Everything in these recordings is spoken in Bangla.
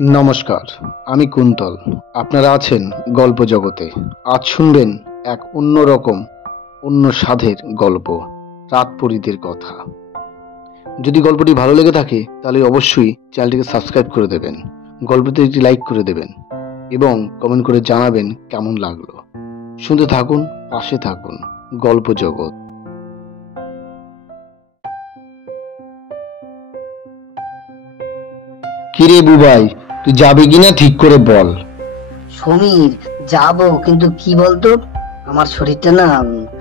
নমস্কার, আমি কুন্তল। আপনারা আছেন গল্প জগতে। আজ শুনবেন এক অন্যরকম, অন্য স্বাদের গল্প, রাতপরীদের কথা। যদি গল্পটি ভালো লেগে থাকে তাহলে অবশ্যই চ্যানেলটিকে সাবস্ক্রাইব করে দেবেন, গল্পতে একটি লাইক করে দেবেন এবং কমেন্ট করে জানাবেন কেমন লাগলো। শুনতে থাকুন, পাশে থাকুন। গল্প জগৎ। কিরে বুবাই, তুই যাবি কিনা ঠিক করে বল। সমীর, যাবো, কিন্তু কি বলতো, আমার শরীরটা না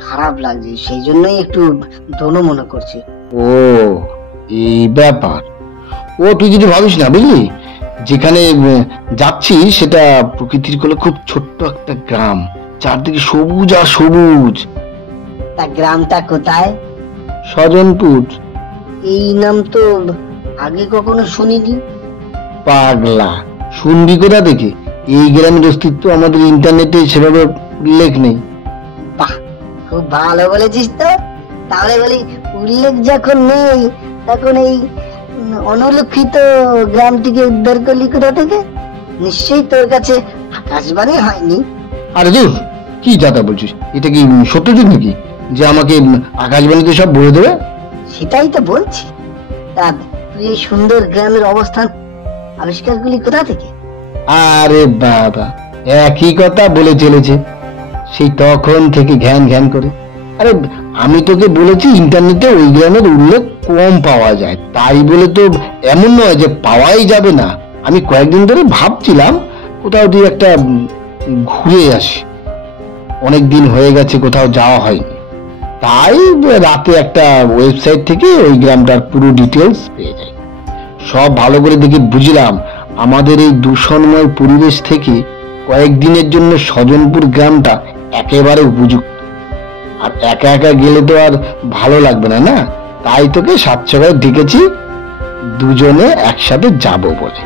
খারাপ লাগছে, সেই জন্যই একটু দোনো মনে করছে। ও, এই ব্যাপার। ও তুই যদি ভাবিস না, বুঝলি, যেখানে যাচ্ছি সেটা প্রকৃতির কোলে খুব ছোট্ট একটা গ্রাম, চারদিকে সবুজ আর সবুজ। তা গ্রামটা কোথায়? স্বজনপুর। এই নাম তো আগে কখনো শুনিনি। পাগলা, শুনবি কোথা থেকে? এই গ্রামের অস্তিত্ব আমাদের ইন্টারনেটে সেভাবে উল্লেখ নেই। বাহ, খুব ভালো বলেছিস তো। তাহলে বলি, উল্লেখ যখন নেই তখন এই অনুলক্ষিত গ্রামটিকে উদ্ধার করলি কোথা থেকে? নিশ্চয়ই তোর কাছে আকাশবাণী হয়নি। আরে দূর, কি যাতা বলছিস? এটা কি সত্যজিৎ নাকি যে আমাকে আকাশবাণীতে সব বলে দেবে? সেটাই তো বলছি। তা তুই এই সুন্দর গ্রামের অবস্থান আবিষ্কার করলি কোথা থেকে? আরে বাবা, একই কথা বলে চলেছে সেই তখন থেকে ঘ্যান ঘ্যান করে। আরে আমি তোকে বলেছি ইন্টারনেটে ওই গ্রামের উল্লেখ কম পাওয়া যায়, তাই বলে তো এমন নয় যে পাওয়াই যাবে না। আমি কয়েকদিন ধরে ভাবছিলাম কোথাও দিয়ে একটা ঘুরে আসি, অনেক দিন হয়ে গেছে কোথাও যাওয়া হয়নি। তাই রাতে একটা ওয়েবসাইট থেকে ওই গ্রামটার পুরো ডিটেলস পেয়ে যাই। সব ভালো করে দেখে বুঝলাম আমাদের এই দূষণময় পরিবেশ থেকে কয়েকদিনের জন্য স্বজনপুর গ্রামটা একেবারে উপযুক্ত। আর একা একা গেলে তো আর ভালো লাগবে না, না? তাই তোকে 7 সকালে ডেকেছি, দুজনে একসাথে যাব বলে,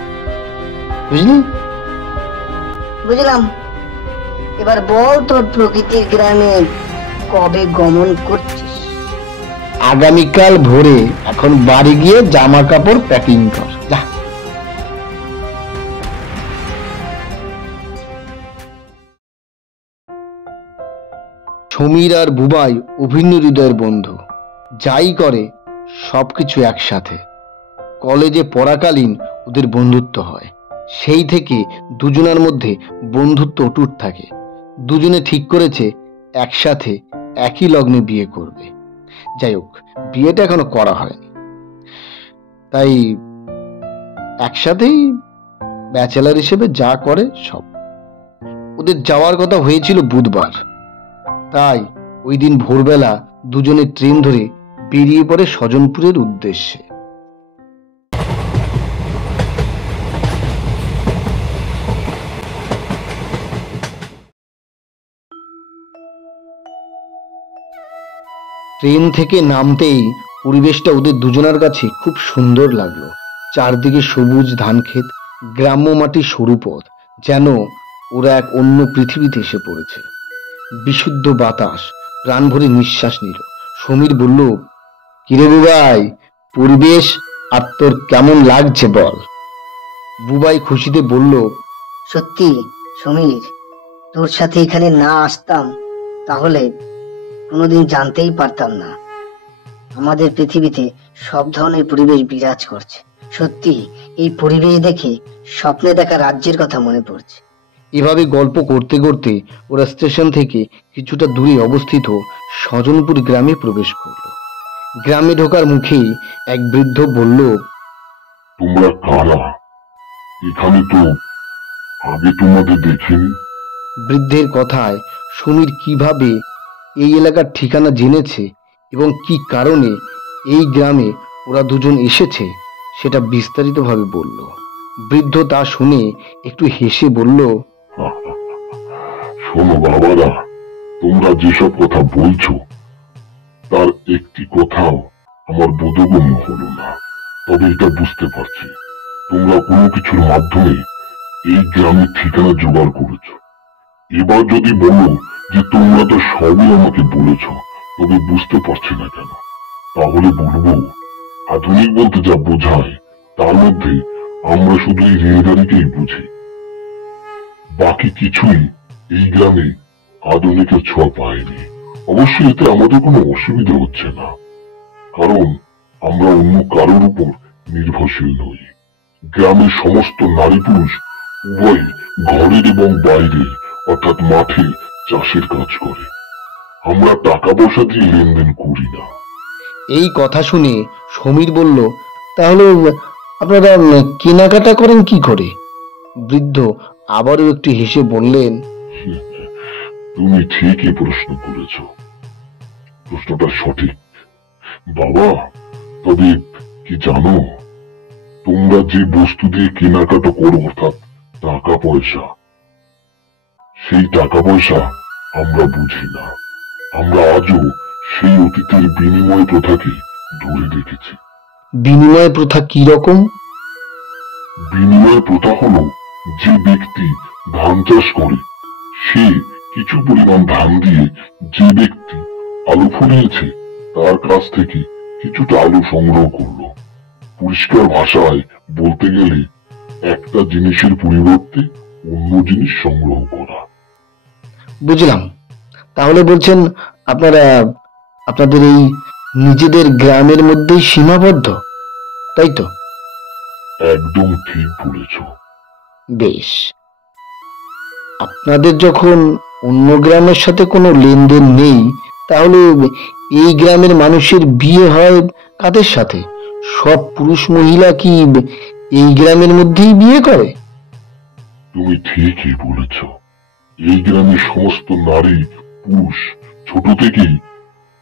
বুঝলি? বুঝলাম। এবার বল, তোর প্রকৃতির গ্রামে কবে গমন করছিস? আগামীকাল ভোরে। এখন বাড়ি গিয়ে জামা কাপড় প্যাকিং কর, যা। সমীর আর বুবাই অভিন্ন হৃদয়ের বন্ধু। যাই করে সবকিছু একসাথে। কলেজে পড়াকালীন ওদের বন্ধুত্ব হয়, সেই থেকে দুজনের মধ্যে বন্ধুত্ব অটুট থাকে। দুজনে ঠিক করেছে একসাথে একই লগ্নে বিয়ে করবে। যাই হোক, বিয়েটা এখনো করা হয়নি, তাই একসাথেই ব্যাচেলার হিসেবে যা করে সব। ওদের যাওয়ার কথা হয়েছিল বুধবার, তাই ওই দিন ভোরবেলা দুজনে ট্রেন ধরে বেরিয়ে পড়ে স্বজনপুরের উদ্দেশ্যে। ট্রেন থেকে নামতেই পরিবেশটা ওদের দুজনের কাছে খুব সুন্দর লাগলো। চারদিকে সবুজ ধানক্ষেত, গ্রাম্য মাটির সরু পথ, যেন ওরা এক অন্য পৃথিবীতে এসে পড়েছে। বিশুদ্ধ বাতাস, প্রাণ ভরে নিঃশ্বাস নিল। সমীর বলল, কিরে বুবাই, পরিবেশ আর তোর কেমন লাগছে বল? বুবাই খুশিতে বলল, সত্যি সমীর, তোর সাথে এখানে না আসতাম তাহলে কোনোদিন জানতেই পারতাম না আমাদের পৃথিবীতে সব ধরনের পরিবেশ বিরাজ করছে। সত্যি এই পরিবেশ দেখে স্বপ্নে দেখা রাজ্যের কথা মনে পড়ছে। এভাবে গল্প করতে করতে ওরা স্টেশন থেকে কিছুটা দূরে অবস্থিত স্বজনপুর গ্রামে প্রবেশ করল। গ্রামে ঢোকার মুখেই এক বৃদ্ধ বলল, তোমরা কারা? এখানে তো আগে তোমাদের দেখিনি। বৃদ্ধের কথায় সমীর কিভাবে এই এলাকার ঠিকানা জেনেছে এবং কি কারণে এই গ্রামে ওরা দুজন এসেছে সেটা বিস্তারিতভাবে বলল। বৃদ্ধ তা শুনে একটু হেসে বলল, শোনো বাবারা, তোমরা যেসব কথা বলছো তার একটি কথাও আমার বোধগম্য হলো না। তবে এটা বুঝতে পারছি, তোমরা কোনো কিছুর মাধ্যমে এই গ্রামের ঠিকানা জোগাড় করেছো। এবার যদি বলো যে তোমরা তো সবই আমাকে বলেছ, তবে বুঝতে পারছি না কেন। তাহলে বলবো, আধুনিক বলতে যা বোঝায় তার মধ্যে আমরা শুধু এই রেলগাড়িকেই বুঝি, বাকি কিছুই এই গ্রামে আধুনিকের ছোঁয়া পায়নি। অবশ্যই এতে আমাদের কোনো অসুবিধা হচ্ছে না, কারণ আমরা অন্য কারোর উপর নির্ভরশীল নই। গ্রামের সমস্ত নারী পুরুষ উভয় ঘরের এবং বাইরের অর্থাৎ মাঠের চাষের কাজ করে। আমরা টাকা পয়সা দিয়ে লেনদেন করি না। এই কথা শুনে সমীর বলল, তাহলে আপনারা কেনাকাটা করেন কি করে? বৃদ্ধ আবারও একটু হেসে বললেন, তুমি ঠিকই প্রশ্ন করেছ, প্রশ্নটা সঠিক বাবা। তবে কি জানো, তোমরা যে বস্তু দিয়ে কেনাকাটা করো অর্থাৎ টাকা পয়সা, সেই টাকা পয়সা আমরা বুঝি না। আমরা আজও সেই অতীতের বিনিময় প্রথাকে ধরে রেখেছি। বিনিময় প্রথা কি রকম? বিনিময় প্রথা হলো, যে ব্যক্তি ধান চাষ করে সে কিছু পরিমাণ ধান দিয়ে যে ব্যক্তি আলু ফলিয়েছে তার কাছ থেকে কিছুটা আলু সংগ্রহ করলো। পরিষ্কার ভাষায় বলতে গেলে একটা জিনিসের পরিবর্তে অন্য জিনিস সংগ্রহ করা। বুঝলাম। তাহলে বলছেন আপনারা আপনাদের এই নিজেদের গ্রামের মধ্যেই সীমাবদ্ধ, তাই তো? একদম ঠিক বলেছ। বেশ, আপনাদের যখন অন্য গ্রামের সাথে কোনো লেনদেন নেই, তাহলে এই গ্রামের মানুষের বিয়ে হয় কাদের সাথে? সব পুরুষ মহিলা কি এই গ্রামের মধ্যেই বিয়ে করে? তুমি ঠিকই বলেছ। এই গ্রামের সমস্ত নারী পুরুষ ছোট থেকেই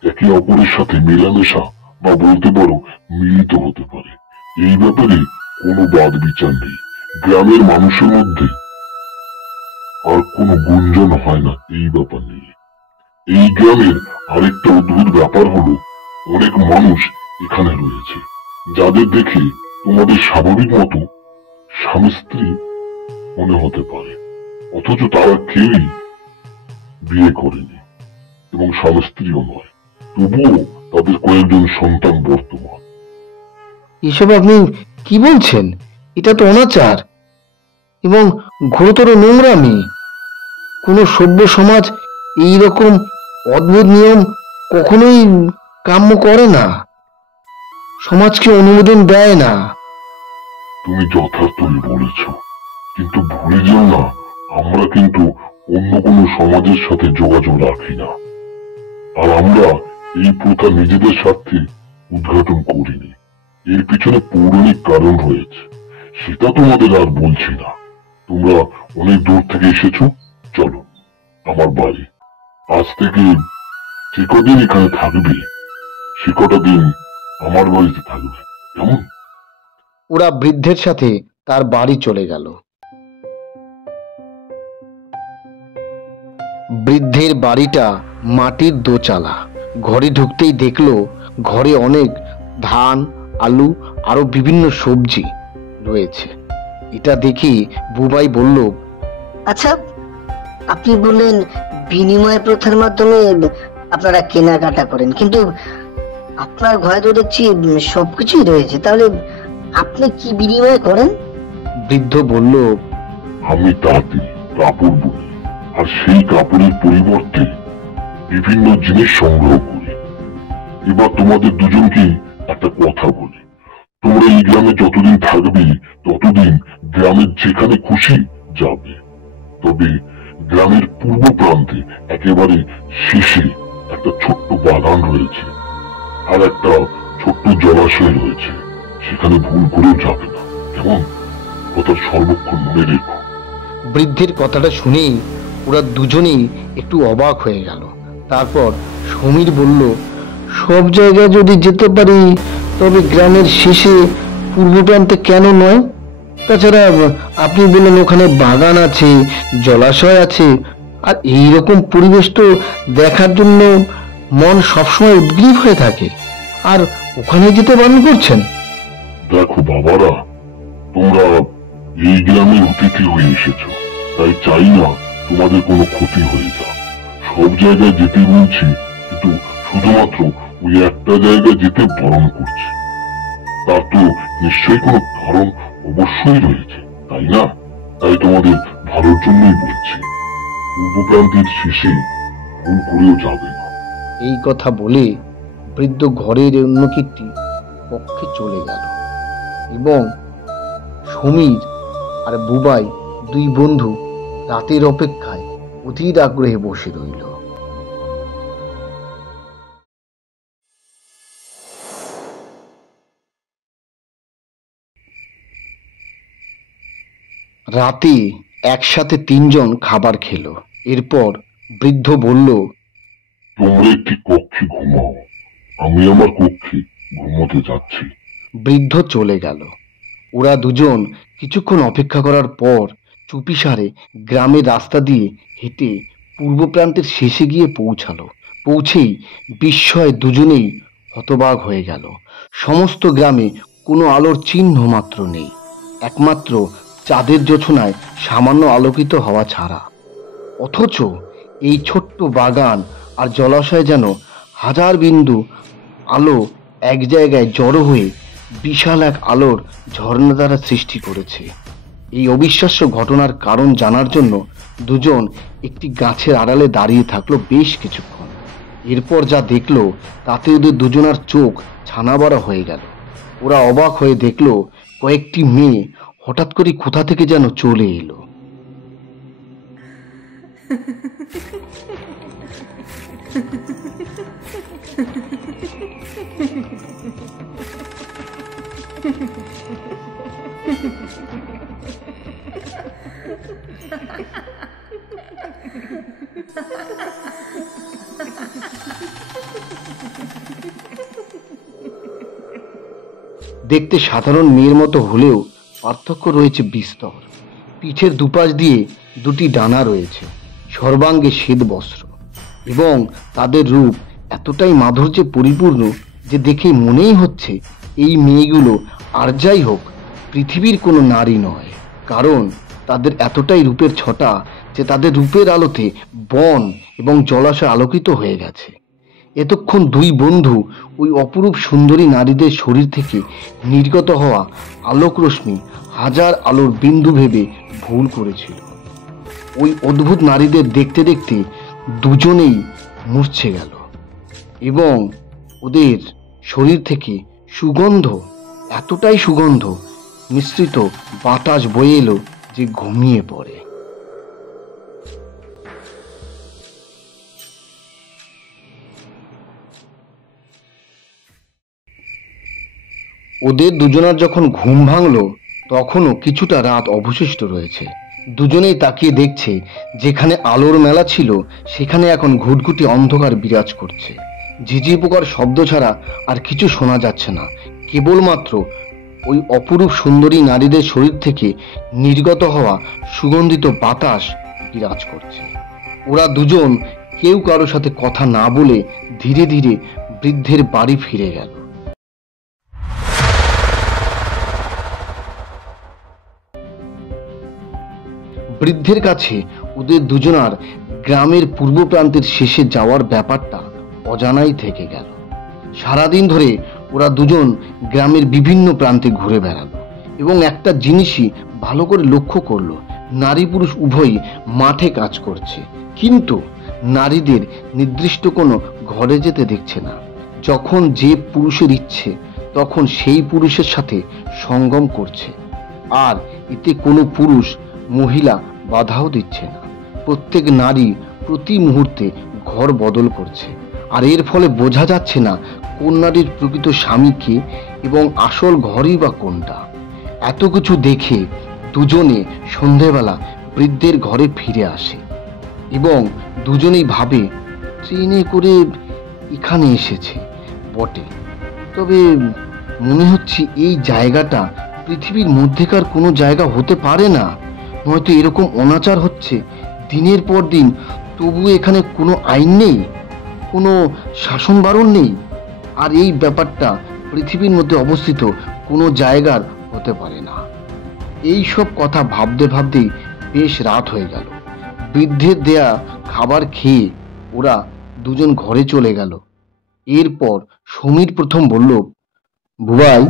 একে অপরের সাথে মেলামেশা বা বলতে পারো মিলিত হতে পারে। এই ব্যাপারে কোনো বাদ বিচার নেই। গ্রামের মানুষের মধ্যে আর কোনো গুঞ্জন হয় না এই ব্যাপার নিয়ে। এই গ্রামের আরেকটা অদ্ভুত ব্যাপার হলো, অনেক মানুষ এখানে রয়েছে যাদের দেখে তোমাদের স্বাভাবিক মতো স্বামী স্ত্রী মনে হতে পারে, অথচ তারা কেউই বিয়ে করেনি এবং স্বামী স্ত্রীও নয়, তবুও তাদের কয়েকজন সন্তান বর্তমান। এসব আপনি কি বলছেন? এটা তো অনাচার এবং ঘোরতর নোংরামি। কোনো সভ্য সমাজ এই রকম অদ্ভুত নিয়ম কখনোই কাম্য করে না, সমাজকে অনুমোদন দেয় না। তুমি যথার্থই বলেছ, কিন্তু ভুলে যেও না, আমরা কিন্তু অন্য কোনো সমাজের সাথে যোগাযোগ রাখি না। আর আমরা এই প্রথা নিজেদের স্বার্থে উদ্ঘাটন করিনি। এর পিছনে পৌরাণিক কারণ রয়েছে, সেটা তোমাদের আর বলছি না। তোমরা অনেক দূর থেকে এসেছো, চলো আমার বাড়ি। আজ থেকে যে কদিন এখানে থাকবে সে কটা দিন আমার বাড়িতে থাকবে, কেমন? ওরা বৃদ্ধের সাথে তার বাড়ি চলে গেল। বৃদ্ধের বাড়িটা মাটির দোচালা। ঘরে ঢুকতেই দেখলো ঘরে অনেক ধান, আলু আরো বিভিন্ন সবজি রয়েছে। এটা দেখে বুবাই বলল, আচ্ছা, আপনি বললেন বিনিময় প্রথার মাধ্যমে আপনারা কেনাকাটা করেন, কিন্তু আপনার ঘরে তো দেখছি সবকিছুই রয়েছে, তাহলে আপনি কি বিনিময় করেন? বৃদ্ধ বলল, আমি তাঁতি কাপড় বুনি, আর সেই কাপড়ের পরিবর্তে বিভিন্ন জিনিস সংগ্রহ করি। এবার তোমাদের দুজনকে একটা কথা বলি, তোমরা এই গ্রামে যতদিন থাকবে ততদিন গ্রামের যেখানে খুশি যাবে, তবে গ্রামের পূর্ব প্রান্তে একেবারে শেষে একটা ছোট্ট বাগান রয়েছে আর একটা ছোট্ট জলাশয় রয়েছে, সেখানে ভুল করেও যাবে না, কেমন? কথা সর্বক্ষণ মনে রেখো। বৃদ্ধের কথাটা শুনেই ওরা দুজনেই একটু অবাক হয়ে গেল। তারপর সমীর বলল, সব জায়গায় যদি যেতে পারি তবে গ্রামের শেষে পূর্ব প্রান্তে কেন নয়? তাছাড়া আপনি বললেন ওখানে বাগান আছে, জলাশয় আছে, আর এইরকম পরিবেশ তো দেখার জন্য মন সবসময় উদ্গ্রীব হয়ে থাকে, আর ওখানে যেতে বারণ করছেন? দেখো বাবারা, তোমরা এই গ্রামে অতিথি হয়ে এসেছো, তাই চাই না তোমাদের কোনো ক্ষতি হয়ে যাক। সব জায়গায় যেতে বলছি, কিন্তু শুধুমাত্র ওই একটা জায়গায় যেতে বারণ করছি। তার তো নিশ্চয়ই কোনো কারণ অবশ্যই রয়েছে, তাই না? তাই তোমাদের ভালোর জন্যই বলছি, পূর্বপ্রান্তের শেষে ভুল করেও যাবে না। এই কথা বলে বৃদ্ধ ঘরের অন্য একটি কক্ষে চলে গেল এবং সমীর আর বুবাই দুই বন্ধু রাতের অপেক্ষায় অধীর আগ্রহে বসে রইল। রাতে একসাথে তিনজন খাবার খেলো। এরপর বৃদ্ধ বলল, তোমরা একটি কক্ষে ঘুমাও, আমি আমার কক্ষে ঘুমোতে যাচ্ছি। বৃদ্ধ চলে গেল। ওরা দুজন কিছুক্ষণ অপেক্ষা করার পর চুপিসারে গ্রামের রাস্তা দিয়ে হেঁটে পূর্ব প্রান্তের শেষে গিয়ে পৌঁছালো। পৌঁছেই বিস্ময়ে দুজনেই হতবাক হয়ে গেল। সমস্ত গ্রামে কোনো আলোর চিহ্ন মাত্র নেই, একমাত্র চাঁদের জোছনায় সামান্য আলোকিত হওয়া ছাড়া। অথচ এই ছোট্ট বাগান আর জলাশয় যেন হাজার বিন্দু আলো এক জায়গায় জড়ো হয়ে বিশাল এক আলোর ঝর্ণা দ্বারা সৃষ্টি করেছে। এই অবিশ্বাস্য ঘটনার কারণ জানার জন্য দুজন একটি গাছের আড়ালে দাঁড়িয়ে থাকলো বেশ কিছুক্ষণ। এরপর যা দেখলো তাতে ওদের দুজনার চোখ ছানাবড়া হয়ে গেল। ওরা অবাক হয়ে দেখলো কয়েকটি মেয়ে হঠাৎ করে কোথা থেকে যেন চলে এলো। দেখতে সাধারণ মেয়ের মতো হলেও পার্থক্য রয়েছে বিস্তর। পিঠের দুপাশ দিয়ে দুটি ডানা রয়েছে, সর্বাঙ্গে শ্বেত বস্ত্র এবং তাদের রূপ এতটাই মাধুর্যে পরিপূর্ণ যে দেখে মনেই হচ্ছে এই মেয়েগুলো আর যাই হোক পৃথিবীর কোনো নারী নয়। কারণ তাদের এতটাই রূপের ছটা যে তাদের রূপের আলোতে বন এবং জলাশয় আলোকিত হয়ে গেছে। এতক্ষণ দুই বন্ধু ওই অপরূপ সুন্দরী নারীদের শরীর থেকে নির্গত হওয়া আলোক রশ্মি হাজার আলোর বিন্দু ভেবে ভুল করেছিল। ওই অদ্ভুত নারীদের দেখতে দেখতে দুজনেই মূর্ছে গেল এবং ওদের শরীর থেকে সুগন্ধ, এতটাই সুগন্ধ মিশ্রিত বাতাস বয়ে এলো যে ঘুমিয়ে পড়ে। ওদের দুজনার যখন ঘুম ভাঙলো তখনও কিছুটা রাত অবশিষ্ট রয়েছে। দুজনেই তাকিয়ে দেখছে যেখানে আলোর মেলা ছিল সেখানে এখন ঘুটঘুটি অন্ধকার বিরাজ করছে। ঝিঝি পোকার শব্দ ছাড়া আর কিছু শোনা যাচ্ছে না, কেবলমাত্র ওই অপরূপ সুন্দরী নারীদের শরীর থেকে নির্গত হওয়া সুগন্ধিত বাতাস বিরাজ করছে। ওরা দুজন কেউ কারো সাথে কথা না বলে ধীরে ধীরে বৃদ্ধের বাড়ি ফিরে গেল। বৃদ্ধের কাছে ওদের দুজনার গ্রামের পূর্ব প্রান্তের শেষে যাওয়ার ব্যাপারটা অজানাই থেকে গেল। সারাদিন ধরে ওরা দুজন গ্রামের বিভিন্ন প্রান্তে ঘুরে বেড়ালো এবং একটা জিনিসই ভালো করে লক্ষ্য করলো, নারী পুরুষ উভয়ই মাঠে কাজ করছে, কিন্তু নারীদের নির্দিষ্ট কোনো ঘরে যেতে দেখছে না। যখন যে পুরুষের ইচ্ছে তখন সেই পুরুষের সাথে সঙ্গম করছে, আর এতে কোনো পুরুষ মহিলা বাধাও দিচ্ছে না। প্রত্যেক নারী প্রতি মুহূর্তে ঘর বদল করছে, আর এর ফলে বোঝা যাচ্ছে না কোন নারীর প্রকৃত স্বামীকে এবং আসল ঘরই বা কোনটা। এত কিছু দেখে দুজনে সন্ধেবেলা বৃদ্ধের ঘরে ফিরে আসে এবং দুজনেই ভাবে ট্রেনে করে এখানে এসেছে বটে, তবে মনে হচ্ছে এই জায়গাটা পৃথিবীর মধ্যেকার কোনো জায়গা হতে পারে না। নয়তো এরকম অনাচার হচ্ছে দিনের পর দিন, তবু এখানে কোনো আইন নেই, কোনো শাসন বারণ নেই, আর এই ব্যাপারটা পৃথিবীর মধ্যে অবস্থিত কোনো জায়গার হতে পারে না। এই সব কথা ভাবতে ভাবতেই বেশ রাত হয়ে গেল। বৃদ্ধের দেয়া খাবার খেয়ে ওরা দুজন ঘরে চলে গেল। এরপর সমীর প্রথম বলল, বুবাই,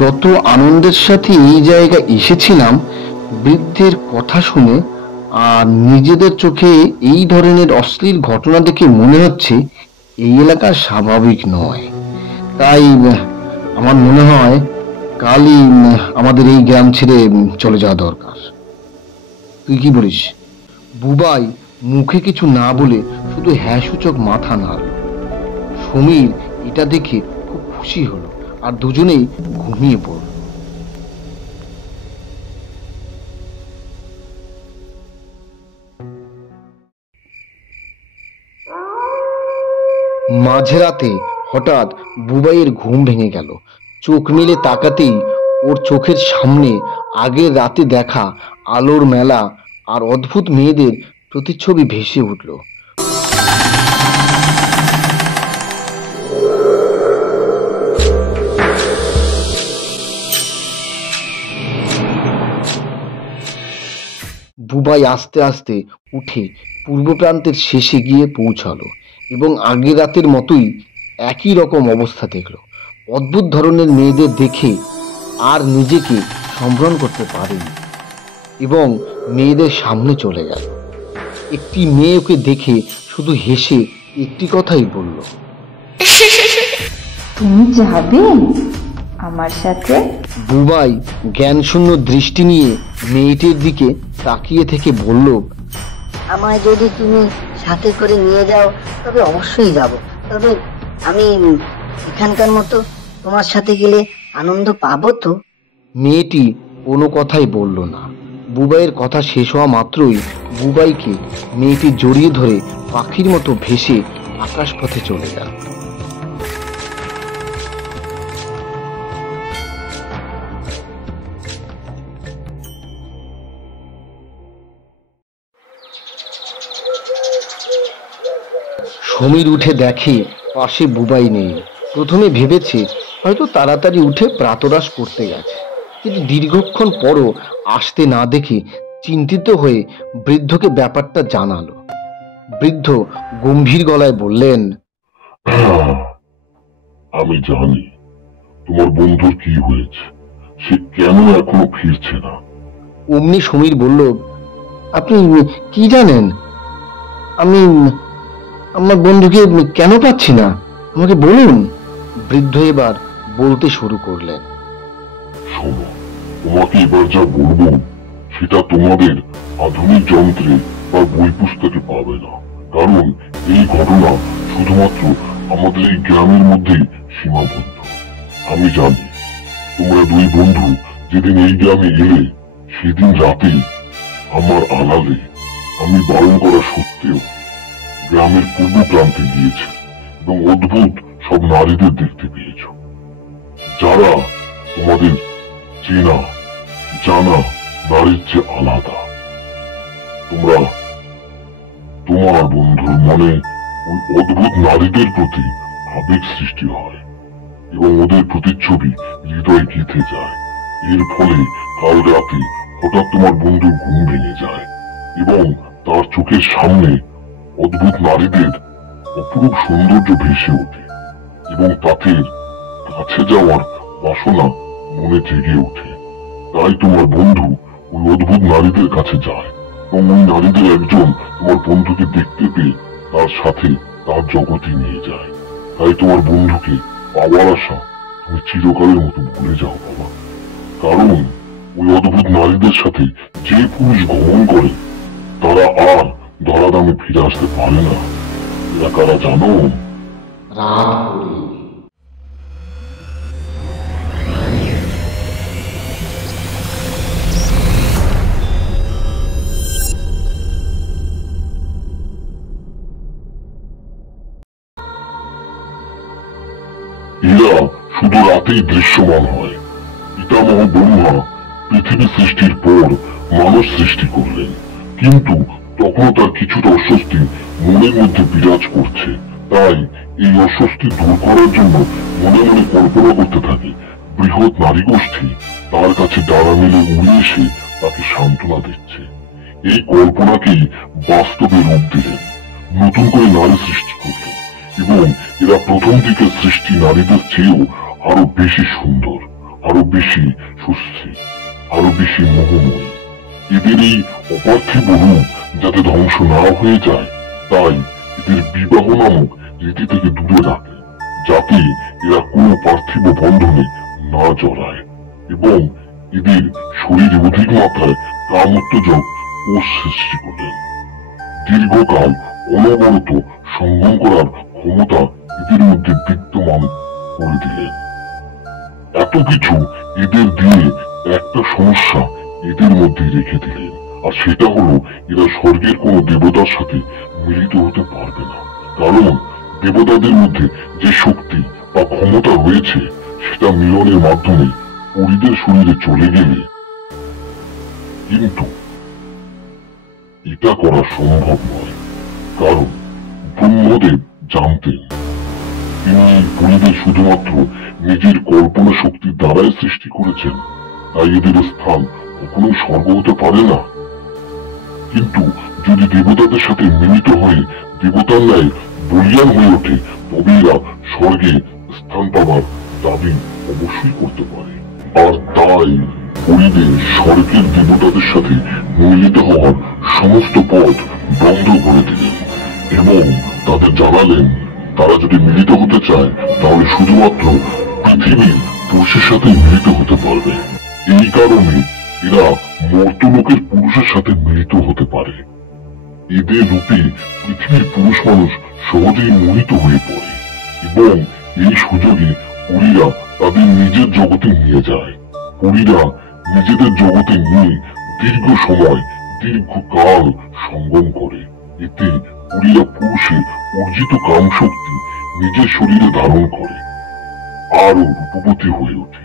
যত আনন্দের সাথে এই জায়গায় এসেছিলাম, বৃদ্ধের কথা শুনে আর নিজেদের চোখে এই ধরনের অশ্লীল ঘটনা দেখে মনে হচ্ছে এই এলাকা স্বাভাবিক নয়। তাই আমার মনে হয় কালই আমাদের এই গ্রাম ছেড়ে চলে যাওয়া দরকার। তুই কি বলিস? বুবাই মুখে কিছু না বলে শুধু হ্যাঁ সূচক মাথা নাড়ল। সমীর এটা দেখে খুব খুশি হলো আর দুজনেই ঘুমিয়ে পড়ল। মাঝরাতে হঠাৎ বুবাইয়ের ঘুম ভেঙে গেল। চোখ মেলে তাকাতেই ওর চোখের সামনে আগের রাতে দেখা আলোর মেলা আর অদ্ভুত মেয়েদের প্রতিচ্ছবি ভেসে উঠল। বুবাই আস্তে আস্তে উঠে পূর্ব প্রান্তের শেষে গিয়ে পৌঁছালো এবং আগের রাতের মতোই একই রকম অবস্থা দেখল। অদ্ভুত ধরনের মেয়েদের দেখে আর নিজেকে সম্বরণ করতে পারেনি এবং মেয়েদের সামনে চলে গেল। একটি মেয়ে ওকে দেখে শুধু হেসে একটি কথাই বলল, তুমি যাবে আমার সাথে? বুবাই জ্ঞানশূন্য দৃষ্টি নিয়ে মেয়েটির দিকে তাকিয়ে থেকে বলল, আমায় যদি তুমি সাথে করে নিয়ে যাও তবে অবশ্যই যাব। তবে আমি এখানকার মতো তোমার সাথে গেলে আনন্দ পাবো তো? মেয়েটি কোনো কথাই বলল না। বুবাইয়ের কথা শেষ হওয়া মাত্রই বুবাইকে মেয়েটি জড়িয়ে ধরে পাখির মতো ভেসে আকাশ পথে চলে গেল। সমীর উঠে দেখে পাশে বুবাই নেই। প্রথমে ভেবেছে হয়তো তাড়াতাড়ি উঠে প্রাতরাশ করতে গেছে, কিন্তু দীর্ঘক্ষণ পরও আসতে না দেখে চিন্তিত হয়ে বৃদ্ধকে ব্যাপারটা জানালো। বৃদ্ধ গম্ভীর গলায় বললেন, আমি জানি তোমার বন্ধুর কি হয়েছে, সে কেন এখনো ফিরছে না। অমনি সমীর বলল, আপনি কি জানেন? আমি আমার বন্ধুকে কেন পাচ্ছি না, আমাকে বলুন। বৃদ্ধ এবার বলতে শুরু করলেন, শোনো, তোমাকে এবার যা বলবো সেটা তোমাদের আধুনিক যন্ত্রে বা বই পুস্তকে পাবে না, কারণ এই ঘটনা শুধুমাত্র আমাদের এই গ্রামের মধ্যেই সীমাবদ্ধ। আমি জানি তোমরা দুই বন্ধু যেদিন এই গ্রামে এলে সেদিন রাতে আমার আড়ালে আমি বারণ করা সত্ত্বেও গ্রামের পূর্ব প্রান্তে গিয়েছে এবং অদ্ভুত সব নারীদের দেখতে পেয়েছ, যারা তোমাদের চেনা জানা নারীর চেয়ে আলাদা। তোমরা তোমার বন্ধুর মনে ওই অদ্ভুত নারীদের প্রতি আবেগ সৃষ্টি হয় এবং ওদের প্রতিচ্ছবি হৃদয় গেঁথে যায়। এর ফলে কাল রাতে হঠাৎ তোমার বন্ধুর ঘুম ভেঙে যায় এবং তার চোখের সামনে অদ্ভুত নারীদের অপরূপ সৌন্দর্য ভেসে ওঠে এবং তাদের কাছে যাওয়ার বাসনা মনে জেগে ওঠে। তাই তোমার বন্ধু ওই অদ্ভুত নারীদের কাছে যায় এবং ওই নারীদের একজন তোমার বন্ধুকে দেখতে পেয়ে তার সাথে তার জগতে নিয়ে যায়। তাই তোমার বন্ধুকে পাওয়ার আশা তুমি চিরকালের মতো ভুলে যাও বাবা, কারণ ওই অদ্ভুত নারীদের সাথে যে পুরুষ গমন করে তারা আর ধরাধামে ফিরে আসতে পারে না। এরা কারা জানো? এরা শুধু রাতেই দৃশ্যমান হয়। পিতামহ ব্রহ্মা পৃথিবী সৃষ্টির পর মানুষ সৃষ্টি করলেন, কিন্তু তখনও তার কিছুটা অস্বস্তি মনের মধ্যে বিরাজ করছে। তাই এই অস্বস্তি দূর করার জন্য মনে মনে কল্পনা করতে থাকে বৃহৎ নারী গোষ্ঠী তার কাছে ডানা মেলে উড়ে এসে তাকে সান্ত্বনা দিচ্ছে। এই কল্পনাকেই বাস্তবে রূপ দিলেন, নতুন করে নারী সৃষ্টি করলেন এবং এরা প্রথম দিকের সৃষ্টি নারীদের চেয়েও আরো বেশি সুন্দর, আরো বেশি সুস্থির, আরো বেশি মোহময়ী। এদের এই অপার্থিব রূপ যাতে ধ্বংস না হয়ে যায়, তাই এদের বিবাহ নামক রীতি থেকে দূরে রাখে, যাতে এরা কোনো পার্থিব বন্ধনে না জড়ায় এবং এদের শরীরে অধিক মাত্রায় কামোত্তেজক কোষ সৃষ্টি করলেন। দীর্ঘকাল অনবরত সঙ্গম করার ক্ষমতা এদের মধ্যে বিদ্যমান করে দিলেন। এত কিছু এদের দিয়ে একটা সমস্যা এদের মধ্যে রেখে দিলেন, আর সেটা হলো এরা স্বর্গের কোনো দেবতার সাথে মিলিত হতে পারবে না। কারণ দেবতাদের মধ্যে যে শক্তি বা ক্ষমতা রয়েছে সেটা মিলনের মাধ্যমে পরীদের শরীরে চলে গেলে কিন্তু এটা করা সম্ভব নয়। কারণ ব্রহ্মদেব জানতেন তিনি পরীদের শুধুমাত্র নিজের কল্পনা শক্তির দ্বারাই সৃষ্টি করেছেন, তাই এদের স্থান কখনোই স্বর্গ হতে পারে না। কিন্তু যদি দেবতাদের সাথে মিলিত হয়ে দেবতার ন্যায় বলিয়ান হয়ে ওঠে, তবে এরা স্বর্গে স্থান পাবার দাবি অবশ্যই করতে পারে। আর তাই পরীদের স্বর্গের দেবতাদের সাথে মিলিত হওয়ার সমস্ত পথ বন্ধ করে দিলেন এবং তাদের জানালেন তারা যদি মিলিত হতে চায় তাহলে শুধুমাত্র পৃথিবীর পুরুষের সাথে মিলিত হতে পারবে। এই কারণে এরা মর্তলোকের পুরুষের সাথে মিলিত হতে পারে। এদের রূপে পৃথিবীর পুরুষ মানুষ সহজেই মোহিত হয়ে পড়ে এবং এই সুযোগে পরীরা তাদের নিজের জগতে নিয়ে যায়। পরীরা নিজেদের জগতে নিয়ে দীর্ঘ সময় দীর্ঘকাল সঙ্গম করে। এতে পরীরা পুরুষের অর্জিত কাম শক্তি নিজের শরীরে ধারণ করে আরো রূপবতী হয়ে ওঠে।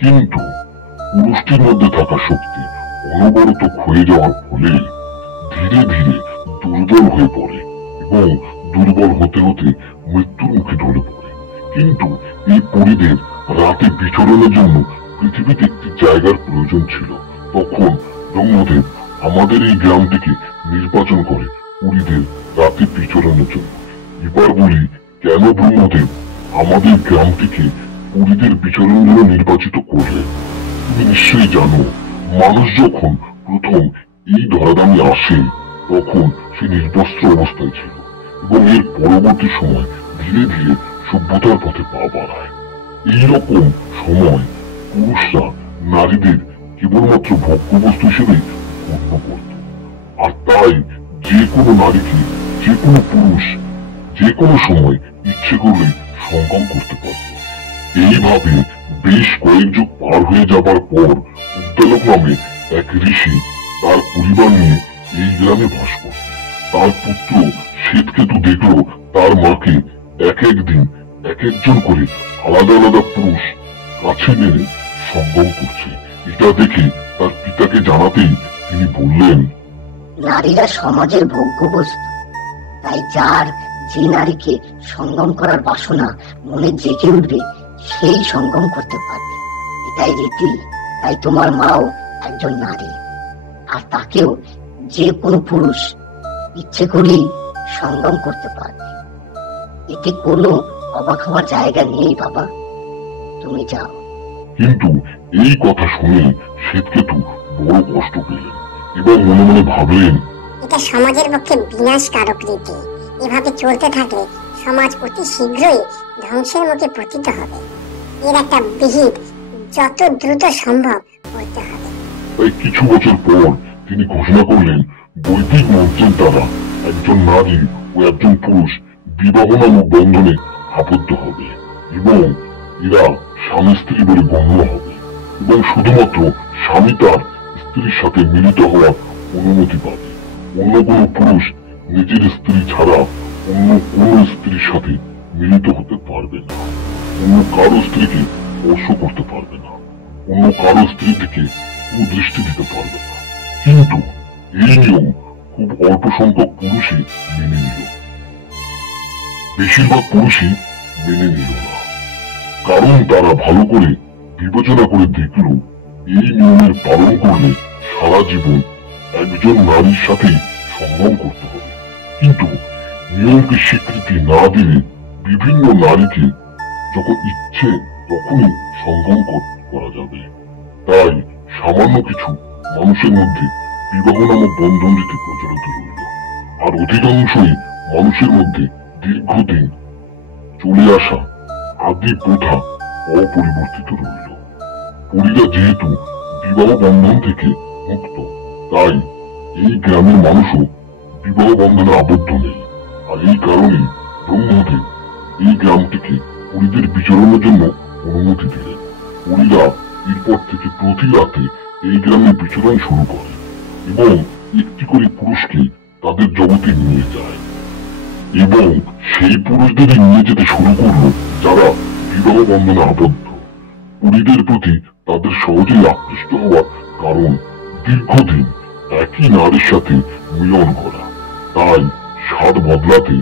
কিন্তু পুরুষটির মধ্যে থাকা শক্তি অনবরত ক্ষয়ে যাওয়ার ফলে ধীরে ধীরে দুর্বল হয়ে পড়ে এবং দুর্বল হতে হতে মৃত্যুর মুখে ঢলে পড়ে। কিন্তু এই পরীদের রাতে বিচরণের জন্য পৃথিবীতে একটি জায়গার প্রয়োজন ছিল। তখন ব্রহ্মদেব আমাদের এই গ্রামটিকে নির্বাচন করে পরীদের রাতে বিচরণের জন্য। এবার বলি, কেন ব্রহ্মদেব আমাদের গ্রামটিকে পরীদের বিচরণের জন্য নির্বাচিত করলেন? তুমি নিশ্চয়ই জানো, মানুষ যখন প্রথম এই ধরাধামে আসে তখন সে নির্বস্ত্র অবস্থায় ছিল এবং এর পরবর্তী সময় ধীরে ধীরে সভ্যতার পথে পা বাড়ায়। এইরকম সময় পুরুষরা নারীদের কেবলমাত্র ভোগ্যবস্তু হিসেবে গণ্য করত, আর তাই যে কোনো নারীকে যে কোনো পুরুষ যে কোনো সময় ইচ্ছে করলে সঙ্গম করতে পারত। এইভাবে বেশ কয়েক যুগ পার হয়ে যাবার পর উদ্দালক নামে এক ঋষি তার পরিবার নিয়ে এই গ্রামে বাস করত। তার পুত্র শ্বেতকেতু দেখলো তার মাকে এক একদিন এক একজন করে আলাদা আলাদা পুরুষ কাছে নিয়ে সঙ্গম করছে। এটা দেখে তার পিতাকে জানাতেই তিনি বললেন, নারীরা সমাজের ভোগ্য বস্তু, তাই যার যে নারীকে সঙ্গম করার বাসনা মনে জেগে উঠবে সেই সঙ্গম করতে পারবে। এটাই রীতি। তাই তোমার মাও একজন নারী, আর তাকেও যে কোনো পুরুষ ইচ্ছে করেই সঙ্গম করতে পারবে। এতে কোনো অবাক হওয়ার জায়গা নেই বাবা, তুমি যাও। কিন্তু এই কথা শুনে শ্বেতকেতু বড় কষ্ট পেলেন এবং মনে মনে ভাবলেন, এটা সমাজের পক্ষে বিনাশকারক রীতি। এভাবে চলতে থাকলে সমাজ অতি শীঘ্রই ধ্বংসের মুখে পতিত হবে। এর একটা বিহিত যত দ্রুত সম্ভব করতে হবে। তাই কিছু বছর পর তিনি ঘোষণা করলেন, বৈদিক মন্ত্রের দ্বারা একজন নারী ও একজন পুরুষ বিবাহ নামক বন্ধনে আবদ্ধ হবে এবং এরা স্বামী স্ত্রী বলে গণ্য হবে এবং শুধুমাত্র স্বামী তার স্ত্রীর সাথে মিলিত হওয়ার অনুমতি পাবে। অন্য কোনো পুরুষ নিজের স্ত্রী ছাড়া অন্য কোনো স্ত্রীর সাথে মিলিত হতে পারবে না, অন্য কারো স্ত্রীকে স্পর্শ করতে পারবে না, অন্য কারো স্ত্রী থেকে কুদৃষ্টি দিতে পারবে না। কিন্তু এই নিয়ম খুব অল্প সংখ্যক পুরুষই মেনে নিল। বেশিরভাগ পুরুষই মেনে নিল না, কারণ তারা ভালো করে বিবেচনা করে দেখল এই নিয়মের পালন করলে সারা জীবন একজন নারীর সাথেই সঙ্গম করতে হবে। কিন্তু নিয়মকে স্বীকৃতি না দিলে বিভিন্ন নারীকে যখন ইচ্ছে তখনই সঙ্গম করা যাবে। তাই সামান্য কিছু মানুষের মধ্যে বিবাহ নামক বন্ধন রীতি প্রচলিত রইল, আর অধিকাংশই মানুষের মধ্যে দীর্ঘদিন চলে আসা আদি প্রথা অপরিবর্তিত রইল। পরীরা যেহেতু বিবাহ বন্ধন থেকে মুক্ত, তাই এই গ্রামের মানুষও বিবাহ বন্ধনে আবদ্ধ নেই। আর এই কারণে ব্রহ্মদেব এই গ্রামটিকে পরীদের বিচরণের জন্য অনুমতি দিলেন। পরীরা এরপর থেকে প্রতি রাতে এই গ্রামে বিচরণ শুরু করে এবং একটি করে পুরুষকে তাদের জগতে নিয়ে যায়, এবং সেই পুরুষদেরই নিয়ে যেতে শুরু করলো যারা বিবাহ বন্ধনে আবদ্ধ। পরীদের প্রতি তাদের সহজেই আকৃষ্ট হওয়ার কারণ দীর্ঘদিন একই নারীর সাথে মিলন করা। তাই স্বাদ বদলাতে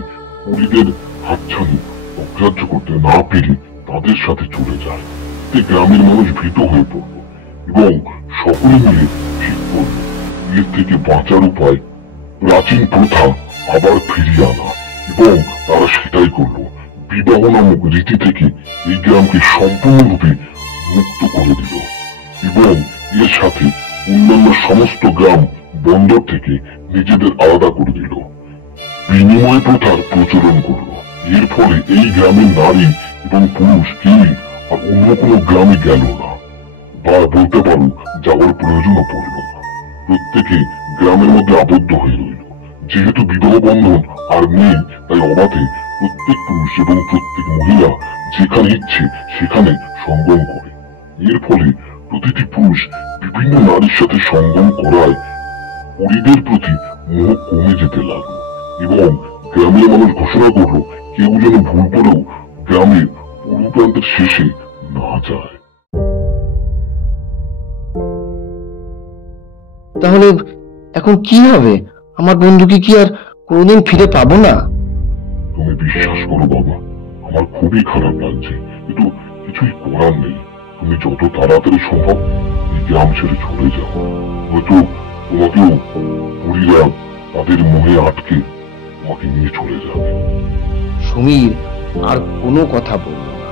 পরীদের হাতছানি অগ্রাহ্য করতে না পেরে তাদের সাথে চলে যায়। গ্রামের মানুষ ভীত হয়ে পড়ল এবং সকলে মিলে ঠিক করল এর থেকে বাঁচার উপায় প্রাচীন প্রথা আবার ফিরিয়ে আনা, এবং তারা সেটাই করল। বিবাহ নামক রীতি থেকে এই গ্রামকে সম্পূর্ণরূপে মুক্ত করে দিল এবং এর সাথে অন্যান্য সমস্ত গ্রাম বন্দর থেকে নিজেদের আলাদা করে দিল। বিনিময় প্রথার প্রচলন করল। এর ফলে এই গ্রামের নারী এবং পুরুষ কেউই আর অন্য কোনো গ্রামে গেল না, বা বলতে পারো যাওয়ার প্রয়োজনও পড়ল না। প্রত্যেকে গ্রামের মধ্যে আবদ্ধ হয়ে রইল। যেহেতু বিবাহ বন্ধন আর নেই, তাই অবাধে প্রত্যেক পুরুষ এবং প্রত্যেক মহিলা যেখানে ইচ্ছে সেখানে সঙ্গম করে। এর ফলে প্রতিটি পুরুষ বিভিন্ন নারীর সাথে সঙ্গম করায় পরীদের প্রতি মোহ কমে যেতে লাগলো, এবং গ্রামের মানুষ ঘোষণা করলো কেউ যেন ভুল করেও গ্রামের পুরো প্রান্তের শেষে না যায়। তাহলে এখন কি হবে? আমার বন্ধুকে কি আর কোনোদিন ফিরে পাবো না? তুমি বিশ্বাস করো বাবা, আমার খুবই খারাপ লাগছে, কিন্তু কিছুই করার নেই। তুমি যত তাড়াতাড়ি সম্ভব এই গ্রাম ছেড়ে চলে যাও, হয়তো তোমাকেও পরীরা তাদের মোহে আটকে তোমাকে নিয়ে চলে যাবে। সমীর আর কোনো কথা বলল না।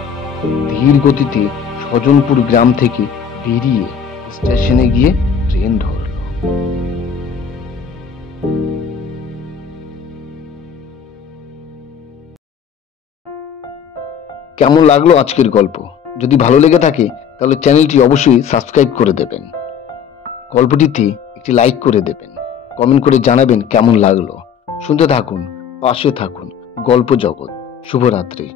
ধীর গতিতে সজনপুর গ্রাম থেকে বেরিয়ে স্টেশনে গিয়ে ট্রেন ধরল। কেমন লাগলো আজকের গল্প? যদি ভালো লেগে থাকে তাহলে চ্যানেলটি অবশ্যই সাবস্ক্রাইব করে দেবেন, গল্পটিতে একটি লাইক করে দেবেন, কমেন্ট করে জানাবেন কেমন লাগলো। শুনতে থাকুন, পাশে থাকুন গল্প জগৎ। শুভরাত্রি।